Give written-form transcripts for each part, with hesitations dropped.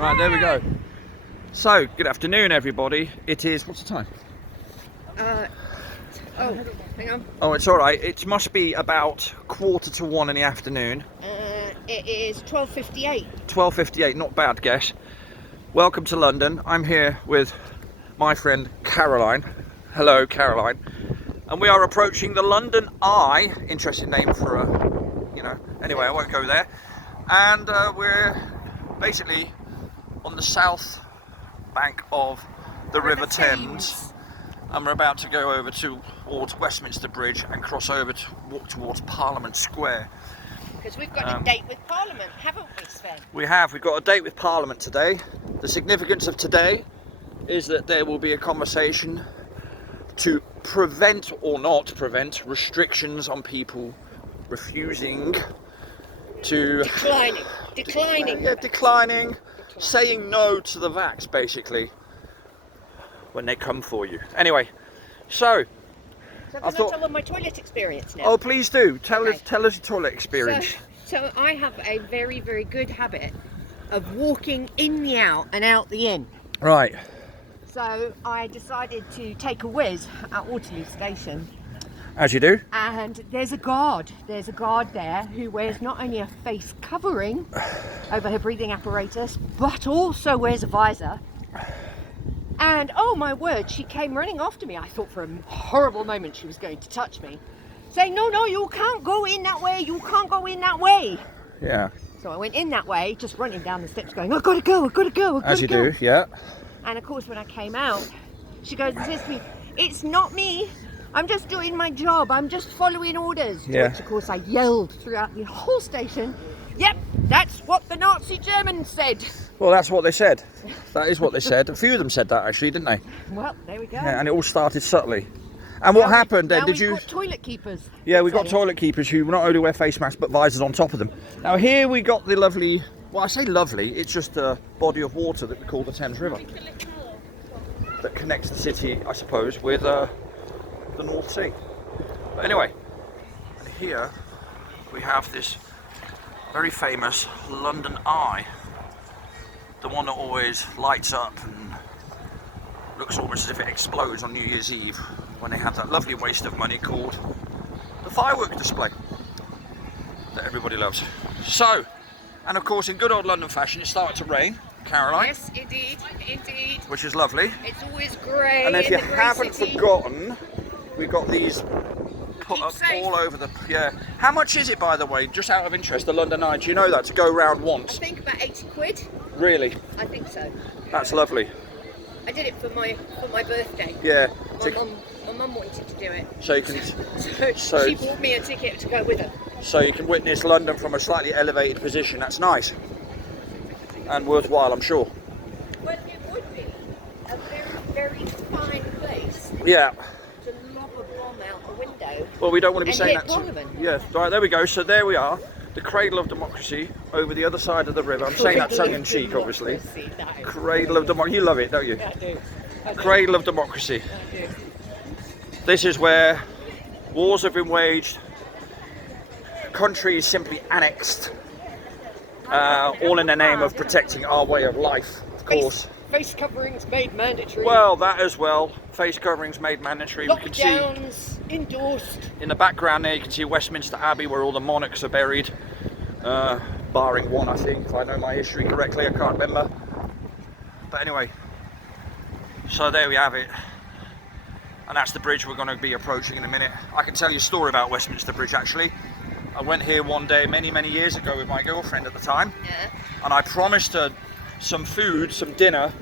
Right, there we go. So, good afternoon, everybody. It is, what's the time? Oh, hang on. Oh, it's all right. It must be about 1:45 in the afternoon. It is 12:58. 12:58, not bad guess. Welcome to London. I'm here with my friend Caroline. Hello, Caroline. And we are approaching the London Eye. Interesting name for a, anyway, I won't go there. And we're basically on the south bank of the River Thames. And we're about to go over towards Westminster Bridge and cross over to walk towards Parliament Square. Because we've got a date with Parliament, haven't we, Sven? We've got a date with Parliament today. The significance of today is that there will be a conversation to prevent or not prevent restrictions on people refusing to... Declining, saying no to the vax, basically, when they come for you. Anyway, so I thought... tell them my toilet experience now. Oh, please do. Tell us your toilet experience. So I have a very, very good habit of walking in the out and out the in. Right. So I decided to take a whiz at Waterloo Station. As you do. And there's a guard there who wears not only a face covering over her breathing apparatus, but also wears a visor. And oh my word, she came running after me. I thought for a horrible moment she was going to touch me, saying, no, you can't go in that way, you can't go in that way. Yeah. So I went in that way, just running down the steps going, I've got to go. As you do, yeah. And of course when I came out, she goes and says to me, it's not me, I'm just doing my job, I'm just following orders. Yeah. Which of course I yelled throughout the whole station, yep, that's what the Nazi Germans said. Well, that's what they said. That is what they said. A few of them said that, actually, didn't they? Well, there we go. Yeah, and it all started subtly. And what happened then? Did you? Got toilet keepers. Yeah, we got toilet keepers who not only wear face masks but visors on top of them. Now here we got the lovely. Well, I say lovely. It's just a body of water that we call the Thames River that connects the city, I suppose, with the North Sea. But anyway, here we have this very famous London Eye. The one that always lights up and looks almost as if it explodes on New Year's Eve when they have that lovely waste of money called the firework display that everybody loves. So, and of course in good old London fashion it started to rain, Caroline. Yes, indeed. Which is lovely. It's always grey. And if you haven't forgotten, we've got these put up all over the... Yeah. How much is it, by the way, just out of interest, the London Eye? Do you know that, to go round once? I think about 80 quid. Really? I think so. That's lovely. I did it for my birthday. Yeah. My mum wanted to do it. So you can... So she bought me a ticket to go with her. So you can witness London from a slightly elevated position. That's nice. And worthwhile, I'm sure. Well, it would be a very, very fine place. Yeah. To lob a bomb out the window. Well, we don't want to be saying that. Parliament. Yeah. Right, there we go. So there we are. The cradle of democracy over the other side of the river. I'm saying that tongue in cheek, obviously. No. Cradle of democracy. You love it, don't you? I do. Cradle of democracy. I do. This is where wars have been waged, countries simply annexed, all in the name of protecting our way of life, of course. Face coverings made mandatory. Well, that as well. Face coverings made mandatory. We can see lockdowns endorsed. in the background there, you can see Westminster Abbey where all the monarchs are buried, barring one, I think, if I know my history correctly. I can't remember. But anyway, so there we have it. And that's the bridge we're going to be approaching in a minute. I can tell you a story about Westminster Bridge, actually. I went here one day many years ago with my girlfriend at the time. Yeah. And I promised her some food, some dinner,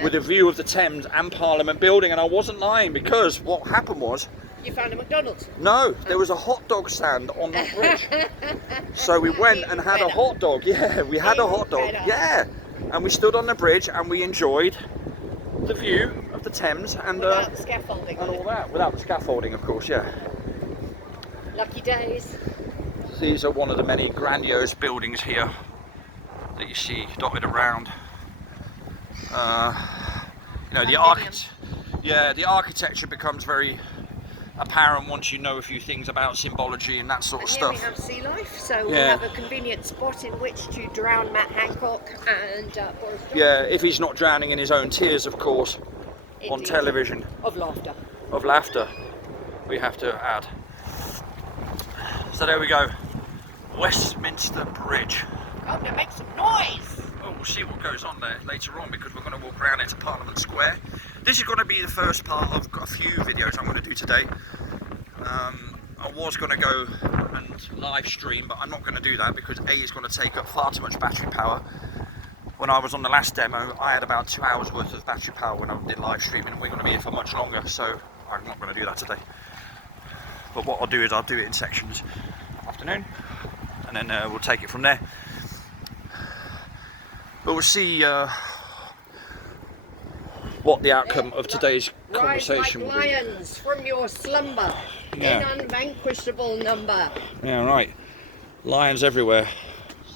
with a view of the Thames and Parliament building, and I wasn't lying, because what happened was... You found a McDonald's? No, there was a hot dog stand on that bridge. So we went and had a hot dog. Yeah, we had a hot dog. Yeah. And we stood on the bridge and we enjoyed the view of the Thames and without the scaffolding and all that. Without the scaffolding, of course, yeah. Lucky days. These are one of the many grandiose buildings here that you see dotted around. You know, the architecture becomes very apparent once you know a few things about symbology and that sort of Here stuff. we have sea life, so we Yeah. have a convenient spot in which to drown Matt Hancock and Boris Johnson. Yeah, if he's not drowning in his own tears, of course, on Indeed. television. Of laughter. Of laughter, we have to add. So there we go, Westminster Bridge. Come to make some noise. Oh, we'll see what goes on there later on, because we're going to walk around into Parliament Square. This is going to be the first part of a few videos I'm going to do today. I was going to go and live stream, but I'm not going to do that because A, is going to take up far too much battery power. When I was on the last demo, I had about 2 hours worth of battery power when I did live streaming, and we're going to be here for much longer, so I'm not going to do that today. But what I'll do is I'll do it in sections afternoon, and then we'll take it from there. But we'll see what the outcome of today's conversation will Rise like be. lions from your slumber, Yeah. in unvanquishable number. Yeah, right. Lions everywhere.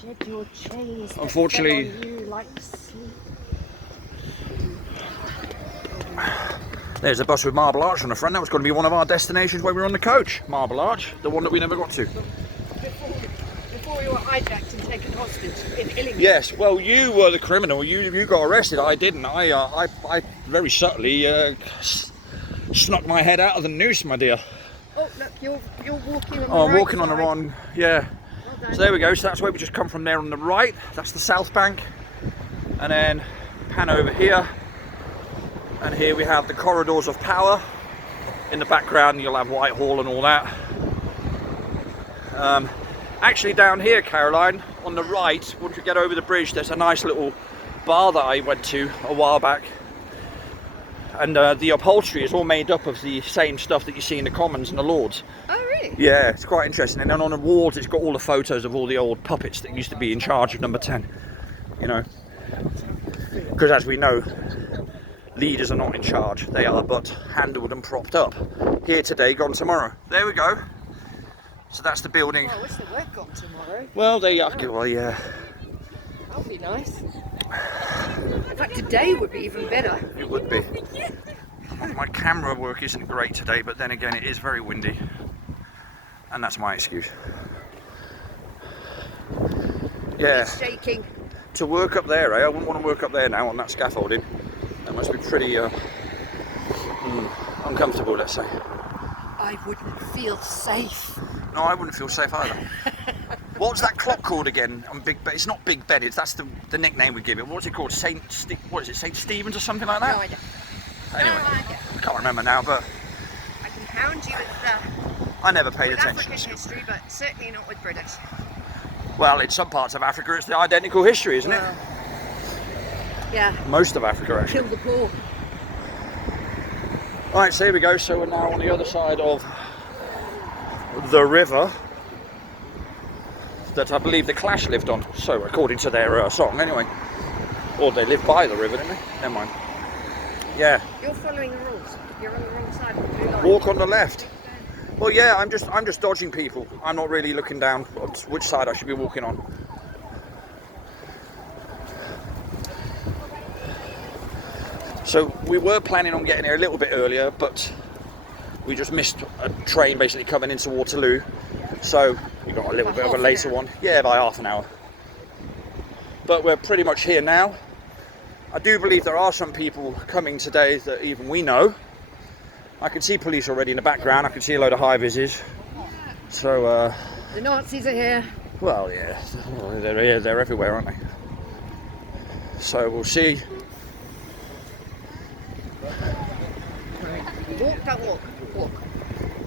Shed your chains that Unfortunately- fell on you like sleep. There's a bus with Marble Arch on the front. That was going to be one of our destinations when we were on the coach. Marble Arch, the one that we never got to. Before we were hijacked and taken hostage in Illingworth. Yes, well, you were the criminal. You got arrested. I didn't. I very subtly snuck my head out of the noose, my dear. Oh, look, you're walking on the Oh, I'm right walking on the side. wrong. Yeah. Well done. So there we go. So that's where we just come from there on the right. That's the South Bank. And then pan over here. And here we have the corridors of power. In the background, you'll have Whitehall and all that. Actually, down here, Caroline, on the right, once you get over the bridge, there's a nice little bar that I went to a while back. And the upholstery is all made up of the same stuff that you see in the Commons and the Lords. Oh, really? Yeah, it's quite interesting. And then on the walls, it's got all the photos of all the old puppets that used to be in charge of Number 10. You know, because as we know, leaders are not in charge. They are but handled and propped up. Here today, gone tomorrow. There we go. So that's the building. Oh, I wish they were gone tomorrow. Well, there you are. Well, yeah. That would be nice. In fact, today would be even better. It would be. My camera work isn't great today, but then again, it is very windy. And that's my excuse. Yeah. It's shaking. To work up there, I wouldn't want to work up there now on that scaffolding. That must be pretty uncomfortable, let's say. I wouldn't feel safe. No, I wouldn't feel safe either. What's that clock called again? On Big Ben? It's not Big Ben. That's the nickname we give it. What's it called? Saint Stephen's or something like that? No idea. Anyway, No idea. I can't remember now, but I can hound you with I never paid attention. African history, but certainly not with British. Well, in some parts of Africa, it's the identical history, isn't it? Well, yeah. Most of Africa, actually. Kill the poor. Right, so here we go. So we're now on the other side of the river that I believe the Clash lived on. So, according to their song, anyway. Or they lived by the river, didn't they? Never mind. Yeah. You're following the rules. You're on the wrong side of the blue line. Walk on the left. Well, yeah, I'm just dodging people. I'm not really looking down on which side I should be walking on. So we were planning on getting here a little bit earlier, but we just missed a train basically coming into Waterloo. So we got a little bit of a later one. Yeah, by half an hour. But we're pretty much here now. I do believe there are some people coming today that even we know. I can see police already in the background. I can see a load of high vises. So, The Nazis are here. well, yeah, they're everywhere, aren't they? So we'll see. Walk, don't walk. Walk.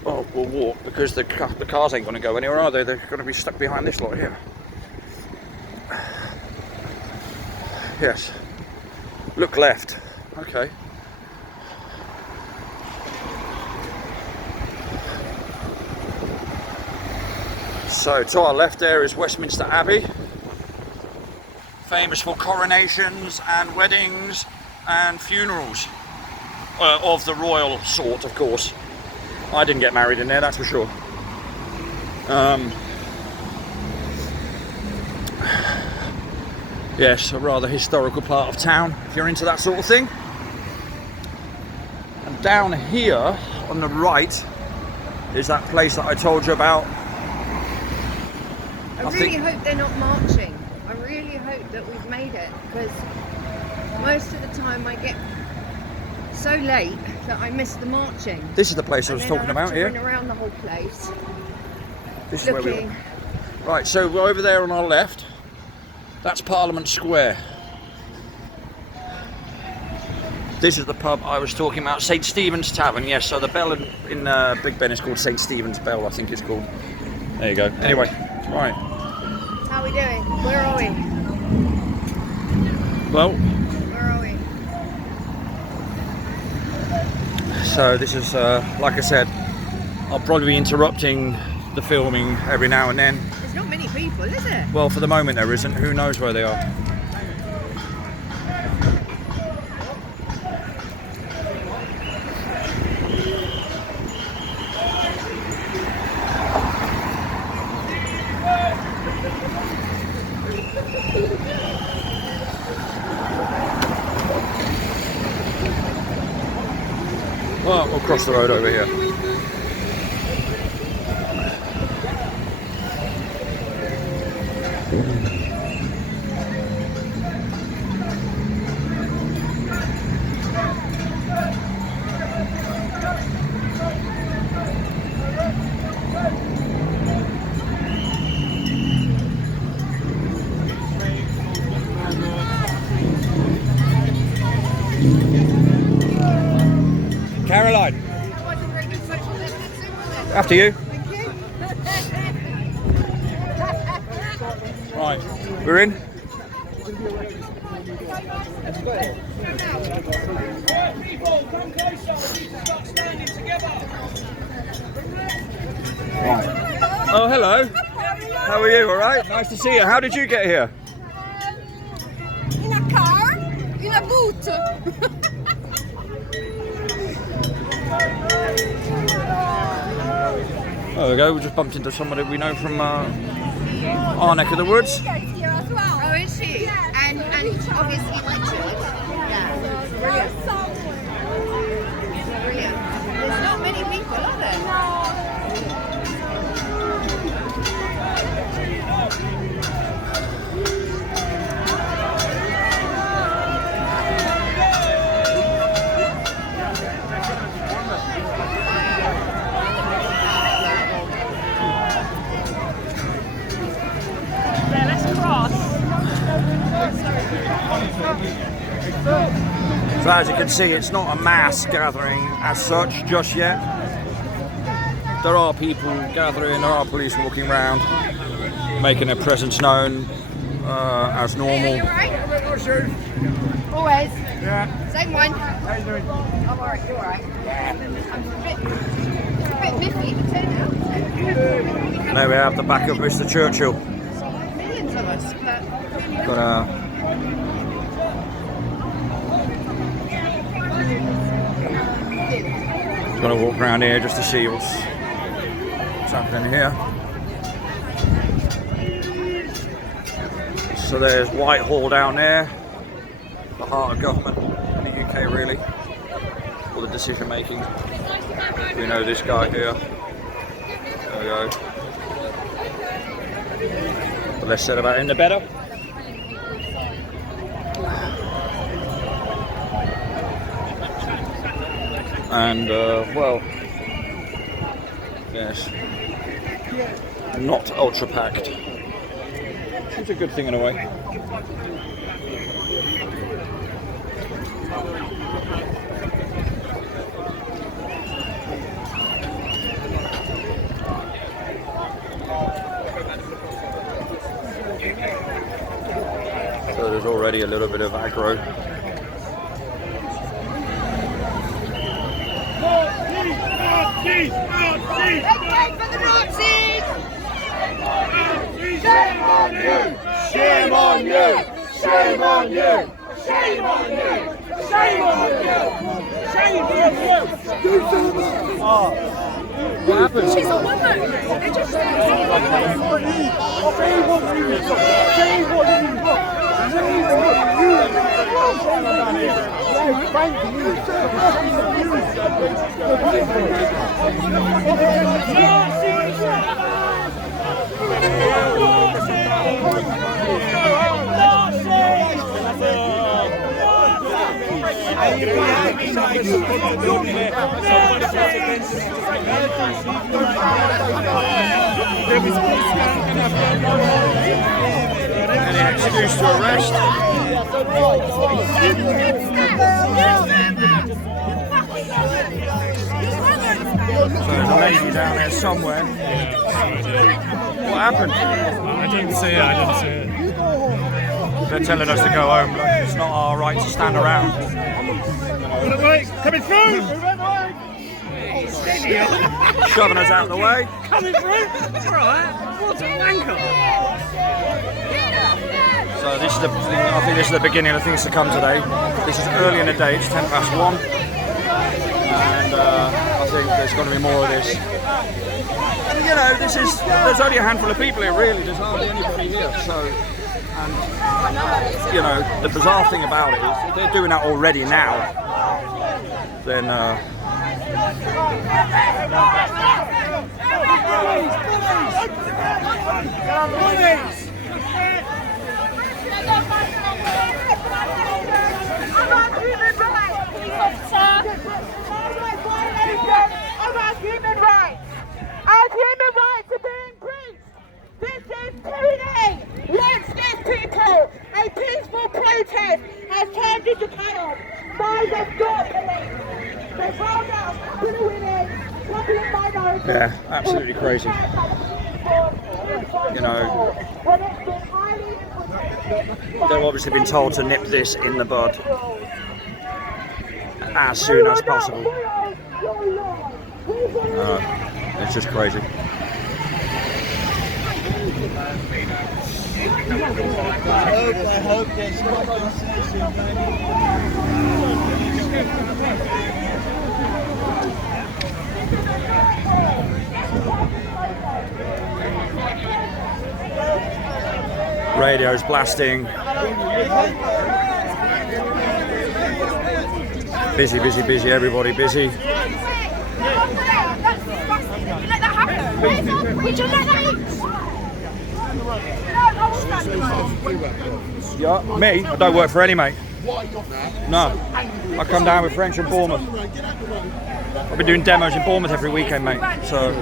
Oh, we'll walk because the cars ain't going to go anywhere, are they? They're going to be stuck behind this lot here. Yes. Look left. Okay. So to our left there is Westminster Abbey, famous for coronations and weddings and funerals of the royal sort, of course. I didn't get married in there, that's for sure. Yes, a rather historical part of town, if you're into that sort of thing. And down here, on the right, is that place that I told you about. I really hope they're not marching. I really hope that we've made it, because most of the time I get so late that I miss the marching. This is the place I was talking about here. Run around the whole place. This is where we are. Right, so we're over there on our left. That's Parliament Square. This is the pub I was talking about, St. Stephen's Tavern. Yes, so the bell in Big Ben is called St. Stephen's Bell, I think it's called. There you go. Anyway, right. How are we doing? Where are we? Well, where are we? So this is, like I said, I'll probably be interrupting the filming every now and then. There's not many people, is it? Well, for the moment there isn't. Who knows where they are? Well, we'll cross the road over here. Caroline. After you. Right, we're in. Right. Oh, hello. How are you? All right. Nice to see you. How did you get here? In a car, in a boot. There we go. We just bumped into somebody we know from our neck of the woods. Oh, is she? And obviously went to it. Yeah. Brilliant. There's not many people, are there? So as you can see, it's not a mass gathering as such just yet. There are people gathering, there are police walking around, making their presence known as normal. You alright? Always. Yeah. Same one. How you doing? I'm alright, you alright? Yeah. I'm a bit miffy, but turn out. And there we have the back of Mr. Churchill. Millions of us, but... Got Gonna walk around here just to see what's happening here. So there's Whitehall down there, the heart of government in the UK really, all the decision making. We know this guy here. There we go. The less said about him, the better. And well, yes, not ultra packed. It's a good thing in a way. So there's already a little bit of aggro. Let's fight for the Nazis! Shame on you! Shame on you! Shame on you! Shame on you! Shame on you! Shame on you! Do something! Oh, what happened? She's a woman! They just say Oh, Any excuse to arrest? So there's a lady down there somewhere. What happened? I didn't see it. They're telling us to go home. Look, it's not our right to stand around. Coming through! Shoving us out of the way. Coming through! Right, what a wanker! So this is I think this is the beginning of things to come today. This is early in the day, it's 1:10. And I think there's going to be more of this. And you know, there's only a handful of people here really, there's hardly anybody here. So, and you know, the bizarre thing about it is if they're doing that already now, then About human rights. Our human rights are being breached. This is tyranny. Let's get people. A peaceful protest has turned into chaos. By the God police. They rolled out capital women, capital minorities. yeah, absolutely crazy. You know, they've obviously been told to nip this in the bud as soon as possible. It's just crazy. I hope there's Radio's blasting. Busy, busy, busy, everybody busy. Would you let that Yeah, me? I don't work for any mate. No. I come down with French and Bournemouth. I've been doing demos in Bournemouth every weekend, mate. So,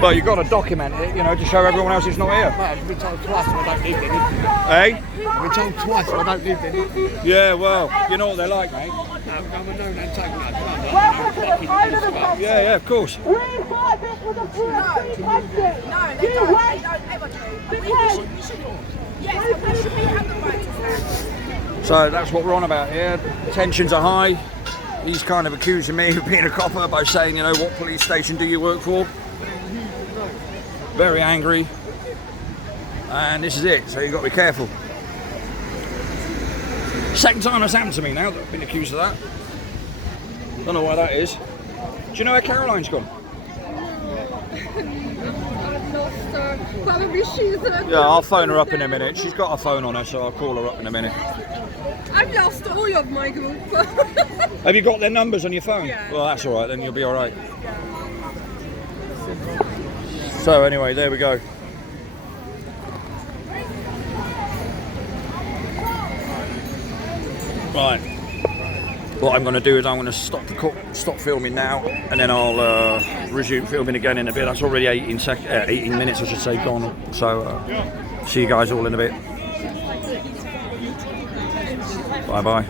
but you've got to document it, you know, to show everyone else who's not here. I've been told twice I don't need any. Eh? I've been told twice I don't need any. Yeah, well, you know what they're like, mate. I'm a known antagonist. Welcome to the side of the country. Yeah, yeah, of course. We thought this was a free country. No, they don't. They don't ever do. Because Yes, but we should have the right to stand. So that's what we're on about here. Tensions are high. He's kind of accusing me of being a copper by saying, you know, what police station do you work for? Very angry. And this is it, so you've got to be careful. Second time that's happened to me now that I've been accused of that. Don't know why that is. Do you know where Caroline's gone? Probably she's Yeah, I'll phone her up in a minute. She's got a phone on her, so I'll call her up in a minute. I've lost all of my group. Have you got their numbers on your phone? Yeah. Well, that's all right, then you'll be all right. So anyway, there we go. Right. What I'm going to do is I'm going to stop filming now, and then I'll resume filming again in a bit. That's already 18 minutes, I should say, gone. So see you guys all in a bit. Bye bye.